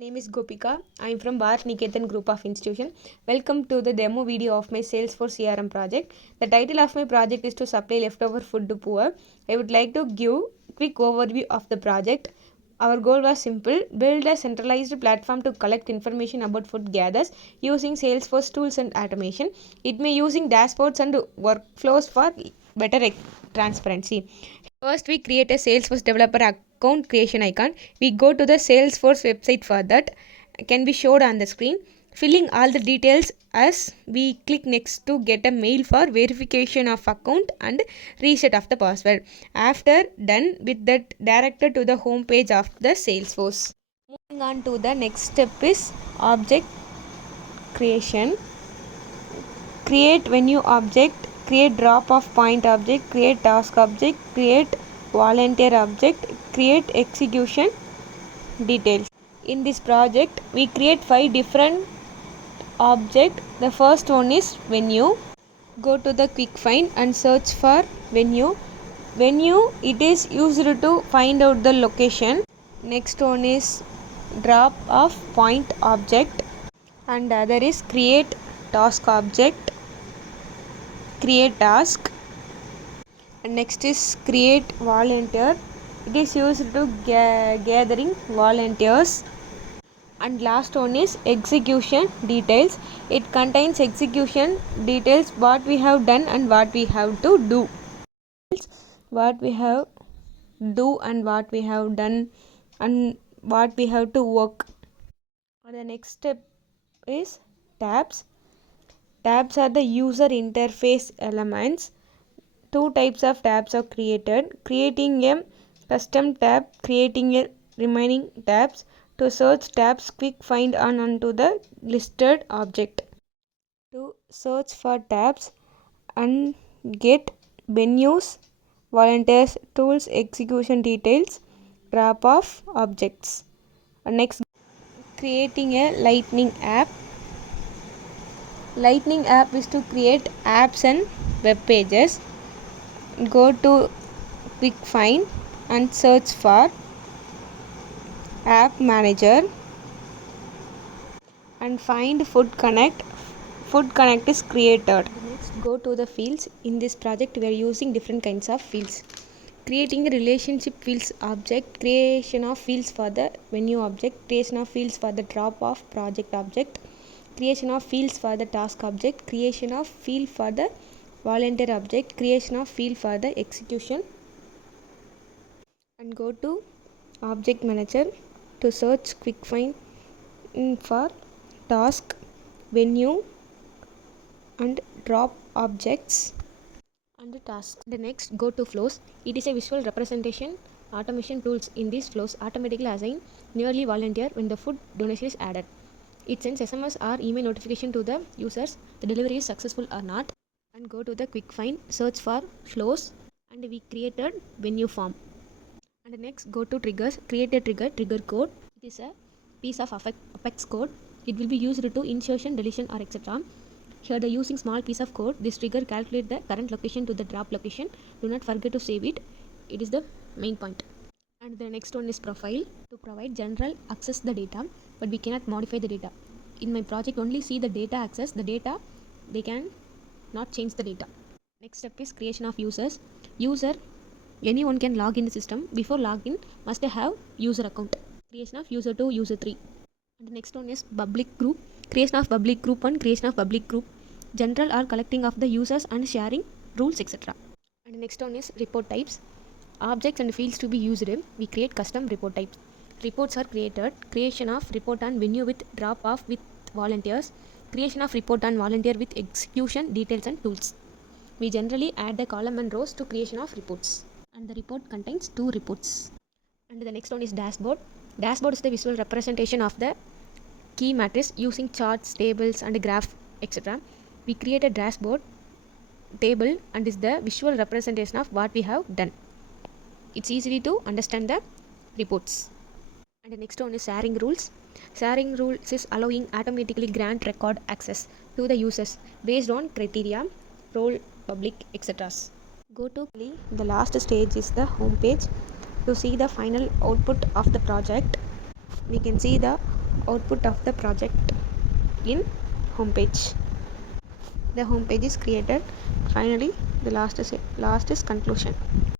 Name is Gopika. I am from Bharat Niketan Group of Institution. Welcome to the demo video of my Salesforce CRM project. The title of my project is to supply leftover food to poor. I would like to give quick overview of the project. Our goal was simple: build a centralized platform to collect information about food gathers using Salesforce tools and automation. It may using dashboards and workflows for better transparency. First, we create a Salesforce developer account creation icon. We go to the Salesforce website for that. Can be showed on the screen. Filling all the details as we click next to get a mail for verification of account and reset of the password. After done with that, directed to the home page of the Salesforce. Moving on to the next step is object creation. Create venue object, create drop off point object, create task object, create volunteer object, create execution details. In this project we create 5 different objects. The first one is venue. Go to the quick find and search for venue. Venue, it is used to find out the location. Next one is drop off point object, and other is create task object, create task. And next is create volunteer. It is used to gathering volunteers. And last one is execution details. It contains execution details, what we have done and what we have to do. What we have do and what we have done and what we have to work. And the next step is tabs. Tabs are the user interface elements. Two types of tabs are created: creating a custom tab, creating a remaining tabs. To search tabs, quick find on onto the listed object. To search for tabs and get venues, volunteers, tools, execution details, drop off objects. Next, creating a lightning app. Lightning app is to create apps and web pages. Go to quick find and search for app manager and find food connect. Food connect is created. Next, go to the fields. In this project we are using different kinds of fields. Creating a relationship fields object, creation of fields for the venue object, creation of fields for the drop off project object, creation of fields for the task object, creation of field for the volunteer object, creation of field for the execution. And go to object manager to search quick find for task, venue and drop objects and tasks. The next, go to flows. It is a visual representation automation tools. In these flows automatically assign nearly volunteer when the food donation is added. It sends SMS or email notification to the users the delivery is successful or not. And go to the quick find, search for flows, and we created venue form. And next, go to triggers. Create a trigger code. It is a piece of Apex code. It will be used to insertion, deletion or etc. Here the using small piece of code, this trigger calculate the current location to the drop location. Do not forget to save it. It is the main point. And the next one is profile. To provide general access the data, but we cannot modify the data. In my project only see the data access, the data they can not change the data. Next step is creation of users. User, anyone can log in the system. Before login must have user account. Creation of user 2, user 3. And the next one is public group. Creation of public group 1, creation of public group. General or collecting of the users and sharing rules etc. And the next one is report types. Objects and fields to be used. We create custom report types. Reports are created. Creation of report on venue with drop off with volunteers. Creation of report on volunteer with execution details and tools. We generally add the column and rows to creation of reports. And the report contains 2 reports. And the next one is dashboard. Dashboard is the visual representation of the key matrix using charts, tables and graph etc. We create a dashboard table and is the visual representation of what we have done. It's easy to understand the reports. And the next one is sharing rules. Sharing rules is allowing automatically grant record access to the users based on criteria, role, public etc. Go to the last stage is the home page. To see the final output of the project, we can see the output of the project in homepage. The homepage is created. Finally, the last is conclusion.